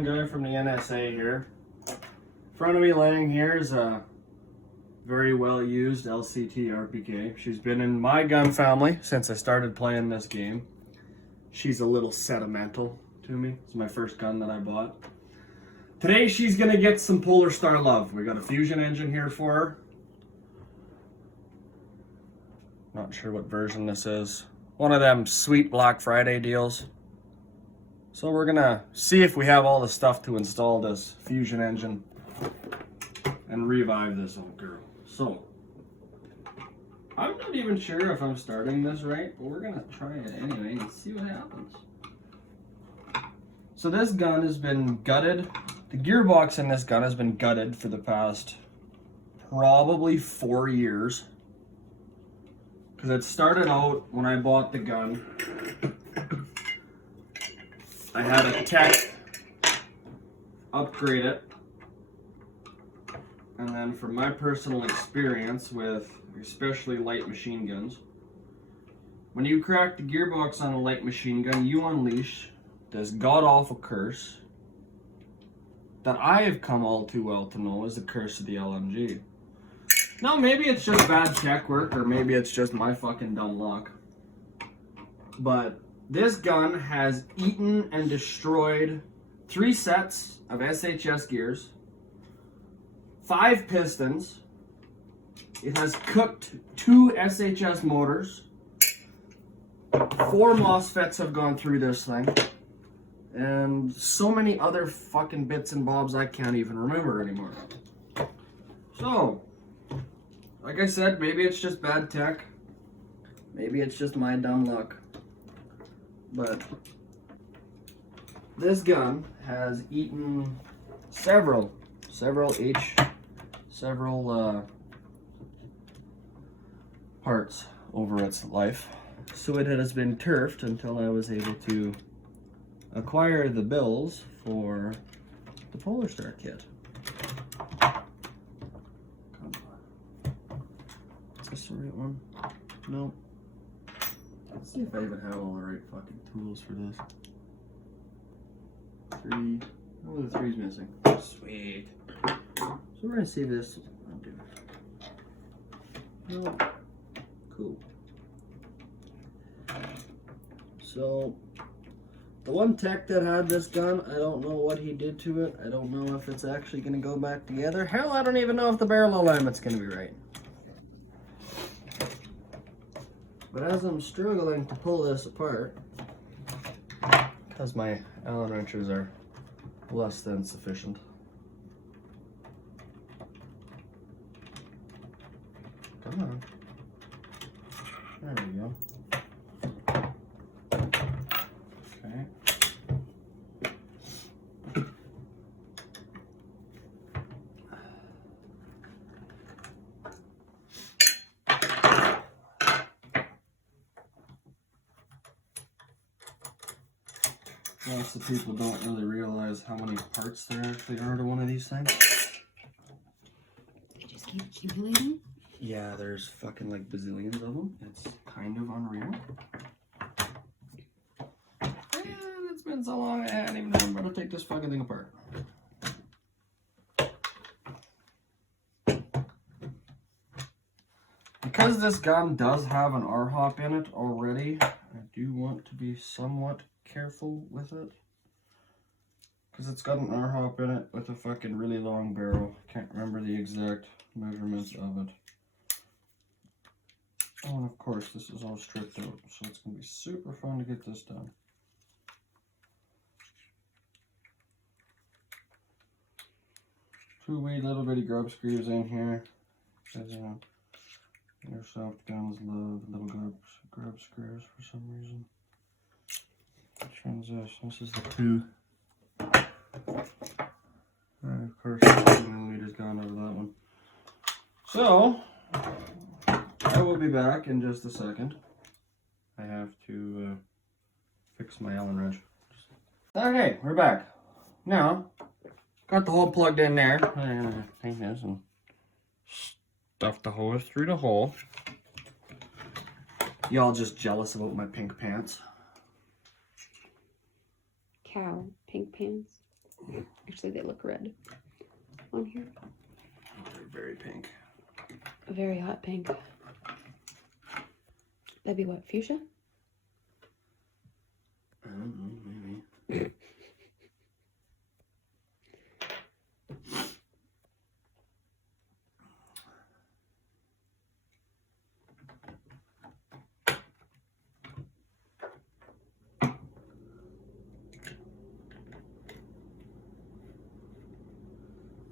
young guy from the NSA here. In front of me laying here is a very well used LCT RPK. She's been in my gun family since I started playing this game. She's a little sentimental to me. It's my first gun that I bought. Today she's gonna get some Polar Star love. We got a fusion engine here for her. Not sure what version this is. One of them sweet Black Friday deals. So we're gonna see if we have all the stuff to install this fusion engine and revive this old girl. So, I'm not even sure if I'm starting this right, but we're gonna try it anyway and see what happens. So this gun has been gutted. The gearbox in this gun has been gutted for the past probably 4 years. Because it started out when I bought the gun. I had a tech upgrade it. And then from my personal experience with especially light machine guns, when you crack the gearbox on a light machine gun, you unleash this god-awful curse that I have come all too well to know is the curse of the LMG. Now, maybe it's just bad tech work, or maybe it's just my fucking dumb luck. But this gun has eaten and destroyed 3 sets of SHS gears, 5 pistons. It has cooked 2 SHS motors. 4 MOSFETs have gone through this thing. And so many other fucking bits and bobs I can't even remember anymore. So, like I said, maybe it's just bad tech. Maybe it's just my dumb luck. But this gun has eaten several parts over its life. So it has been turfed until I was able to acquire the bills for the Polar Star kit. Come on. Is this the right one? No. Let's see if I even have all the right fucking tools for this. 3. Oh, the 3's missing. Sweet. So we're gonna see this. I'll do it. No. Cool. So, the one tech that had this gun, I don't know what he did to it. I don't know if it's actually going to go back together. Hell, I don't even know if the barrel alignment's going to be right. But as I'm struggling to pull this apart, because my Allen wrenches are less than sufficient. Come on. There we go. Okay. Lots of people don't really realize how many parts there actually are to one of these things. They just keep accumulating? Yeah, there's fucking like bazillions of them. It's kind of unreal. And it's been so long I hadn't even remembered to take this fucking thing apart. Because this gun does have an R-hop in it already, I do want to be somewhat careful with it. Because it's got an R-hop in it with a fucking really long barrel. Can't remember the exact measurements of it. Oh, and of course, this is all stripped out, so it's going to be super fun to get this done. Two wee little bitty grub screws in here. Says, Airsoft guns love little grub screws for some reason. Transition. This is the 2. And of course, 2mm gone over that one. So, I will be back in just a second. I have to fix my Allen wrench. Okay, we're back. Now, got the hole plugged in there. I'm gonna take this and stuff the hose through the hole. Y'all just jealous about my pink pants? Cow, pink pants. Actually, they look red on here. They're very pink. A very hot pink. That'd be what, fuchsia? I don't know, maybe.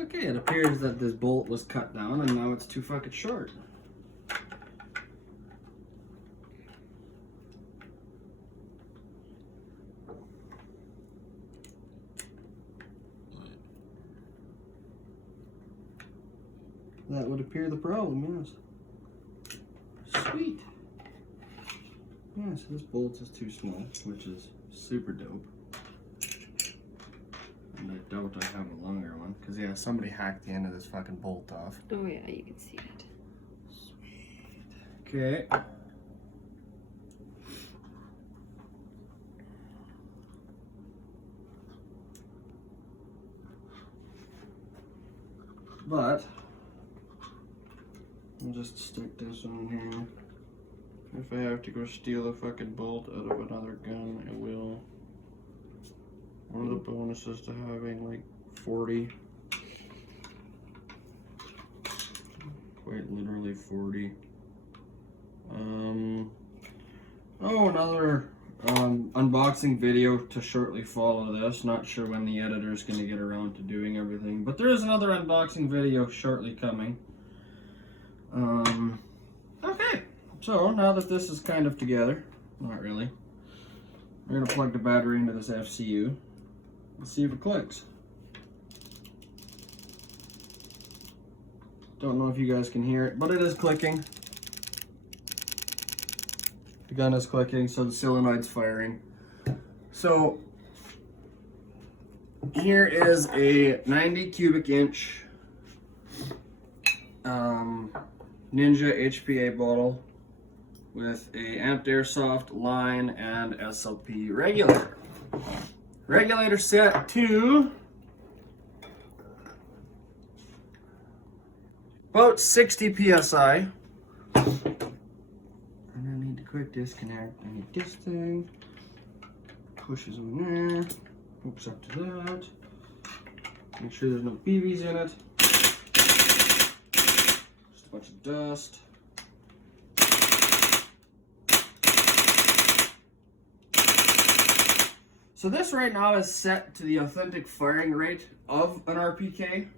Okay, it appears that this bolt was cut down and now it's too fucking short. That would appear the problem, yes. Sweet. Yeah, so this bolt is too small, which is super dope. And I doubt I have a longer one, because yeah, somebody hacked the end of this fucking bolt off. Oh yeah, you can see it. Sweet. Okay. But I'll just stick this on here. If I have to go steal a fucking bolt out of another gun, I will. One of the bonuses to having like 40. Quite literally 40. Oh, another unboxing video to shortly follow this. Not sure when the editor's going to get around to doing everything, but there is another unboxing video shortly coming. Okay, so now that this is kind of together, not really, we're going to plug the battery into this FCU and see if it clicks. Don't know if you guys can hear it, but it is clicking. The gun is clicking, so the solenoid's firing. So here is a 90 cubic inch Ninja HPA bottle with a amped airsoft line and SLP regulator. Regulator set to about 60 psi. And I need to quick disconnect. I need this thing. Pushes on there. Hooks up to that. Make sure there's no BBs in it. Just a bunch of dust. So this right now is set to the authentic firing rate of an RPK,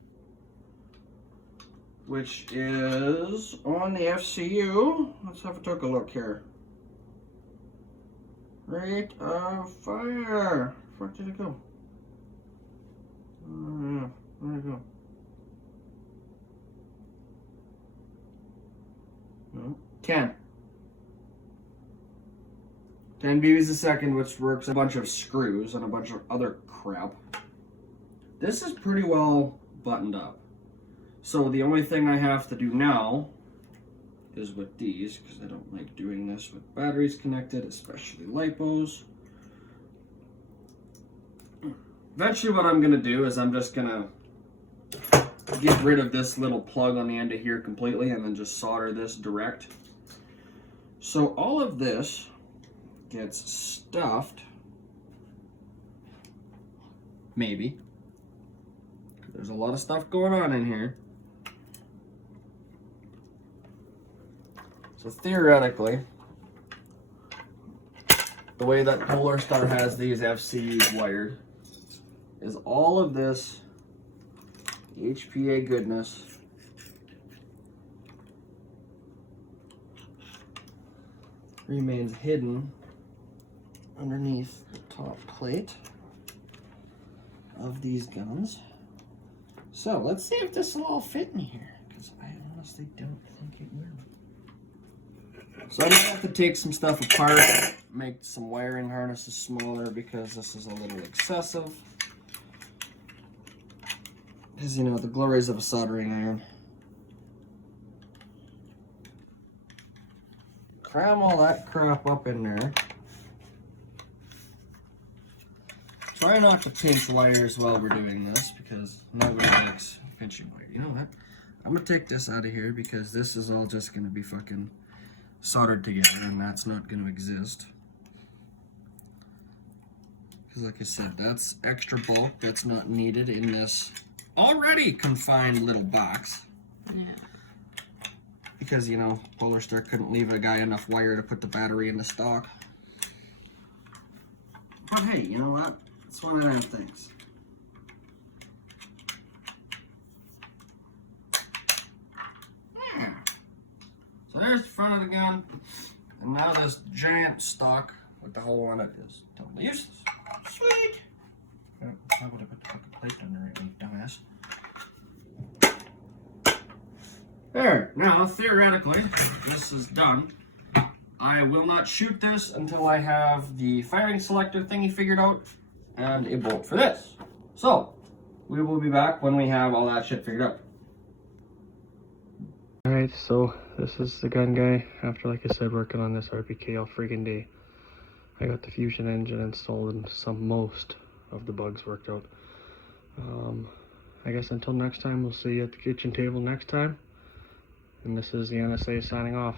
which is on the FCU. Let's have a look here. Rate of fire. Where did it go? Where'd it go? No. 10. 10 BBs a second, which works a bunch of screws and a bunch of other crap. This is pretty well buttoned up. So the only thing I have to do now is with these, because I don't like doing this with batteries connected, especially LiPos. Eventually what I'm going to do is I'm just going to get rid of this little plug on the end of here completely and then just solder this direct. So all of this gets stuffed, maybe. There's a lot of stuff going on in here. So theoretically, the way that Polar Star has these FCUs wired is all of this HPA goodness remains hidden underneath the top plate of these guns. So let's see if this will all fit in here, because I honestly don't think it will. So I'm gonna have to take some stuff apart, make some wiring harnesses smaller because this is a little excessive. Because, you know, the glories of a soldering iron. Cram all that crap up in there. So try not to pinch wires while we're doing this because nobody likes pinching wire. You know what? I'm gonna take this out of here because this is all just gonna be fucking soldered together and that's not gonna exist. Because like I said, that's extra bulk that's not needed in this already confined little box. Yeah. Because, you know, Polar Star couldn't leave a guy enough wire to put the battery in the stock. But hey, you know what? It's one of them things. Yeah. So there's the front of the gun. And now this giant stock with the hole on it is totally useless. Sweet! Why would I put the fucking plate under it, you dumbass? There, now theoretically, this is done. I will not shoot this until I have the firing selector thingy figured out and a bolt for this. So, we will be back when we have all that shit figured out. Alright, so this is the gun guy. After, like I said, working on this RPK all friggin' day, I got the Fusion engine installed and most of the bugs worked out. I guess until next time, we'll see you at the kitchen table next time. And this is the NSA signing off.